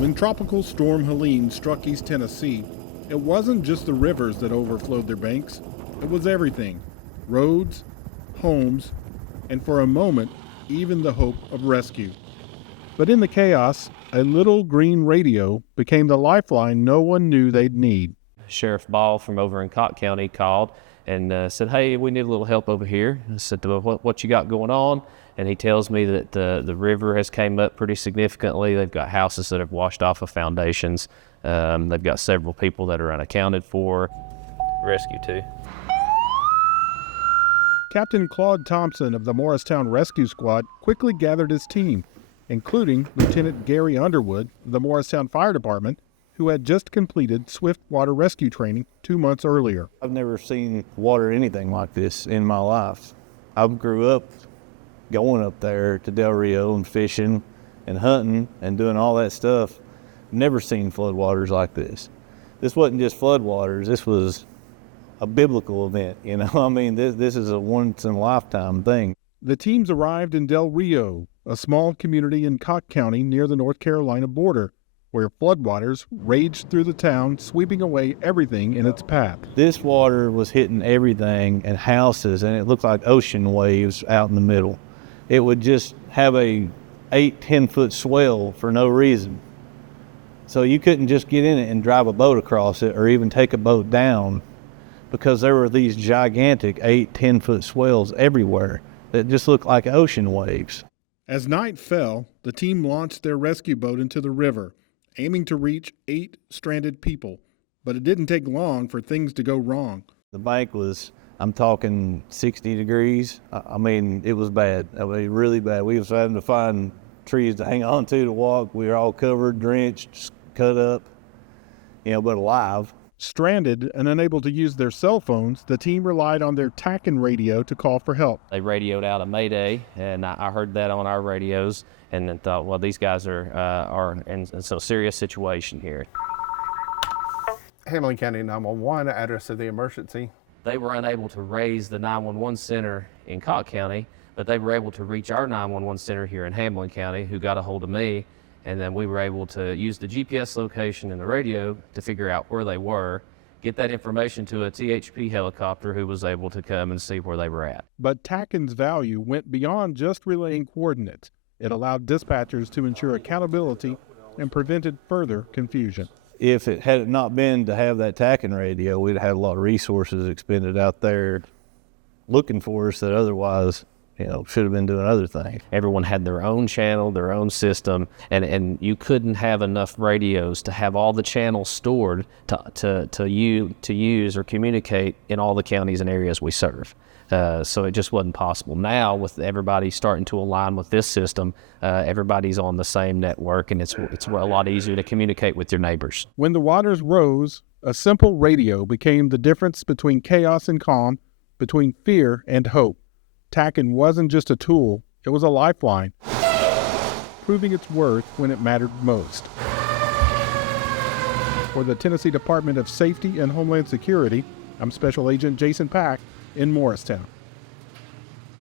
When Tropical Storm Helene struck East Tennessee, it wasn't just the rivers that overflowed their banks. It was everything. Roads, homes, and for a moment, even the hope of rescue. But in the chaos, a little green radio became the lifeline no one knew they'd need. Sheriff Ball from over in Cott County called and said, "Hey, we need a little help over here." I said, "Well, what you got going on?" And he tells me that the river has came up pretty significantly. They've got houses that have washed off of foundations. They've got several people that are unaccounted for. Rescue too. Captain Claude Thompson of the Morristown Rescue Squad quickly gathered his team, including Lieutenant Gary Underwood of the Morristown Fire Department, who had just completed swift water rescue training 2 months earlier. I've never seen water anything like this in my life. I grew up going up there to Del Rio and fishing and hunting and doing all that stuff. Never seen floodwaters like this. This wasn't just floodwaters, this was a biblical event, you know? I mean, this is a once-in-a-lifetime thing. The teams arrived in Del Rio, a small community in Cott County near the North Carolina border, where floodwaters raged through the town, sweeping away everything in its path. This water was hitting everything and houses, and it looked like ocean waves out in the middle. It would just have a 8-10 foot swell for no reason. So you couldn't just get in it and drive a boat across it or even take a boat down, because there were these gigantic 8-10 foot swells everywhere that just looked like ocean waves. As night fell, the team launched their rescue boat into the river, aiming to reach 8 stranded people. But it didn't take long for things to go wrong. The bank was, I'm talking 60 degrees. I mean, it was bad. I mean, really bad. We was having to find trees to hang on to walk. We were all covered, drenched, cut up, but alive. Stranded and unable to use their cell phones, the team relied on their TACN radio to call for help. They radioed out a mayday, and I heard that on our radios, and then thought, well, these guys are in some serious situation here. Hamilton County 911, address of the emergency. They were unable to raise the 911 center in Cott County, but they were able to reach our 911 center here in Hamilton County, who got a hold of me. And then we were able to use the GPS location in the radio to figure out where they were, get that information to a THP helicopter who was able to come and see where they were at. But TACN's value went beyond just relaying coordinates. It allowed dispatchers to ensure accountability and prevented further confusion. If it had not been to have that TACN radio, we'd have had a lot of resources expended out there looking for us that otherwise should have been doing other things. Everyone had their own channel, their own system, and you couldn't have enough radios to have all the channels stored to use or communicate in all the counties and areas we serve. So it just wasn't possible. Now, with everybody starting to align with this system, everybody's on the same network, and it's a lot easier to communicate with your neighbors. When the waters rose, a simple radio became the difference between chaos and calm, between fear and hope. TACN wasn't just a tool, it was a lifeline, proving its worth when it mattered most. For the Tennessee Department of Safety and Homeland Security, I'm Special Agent Jason Pack in Morristown.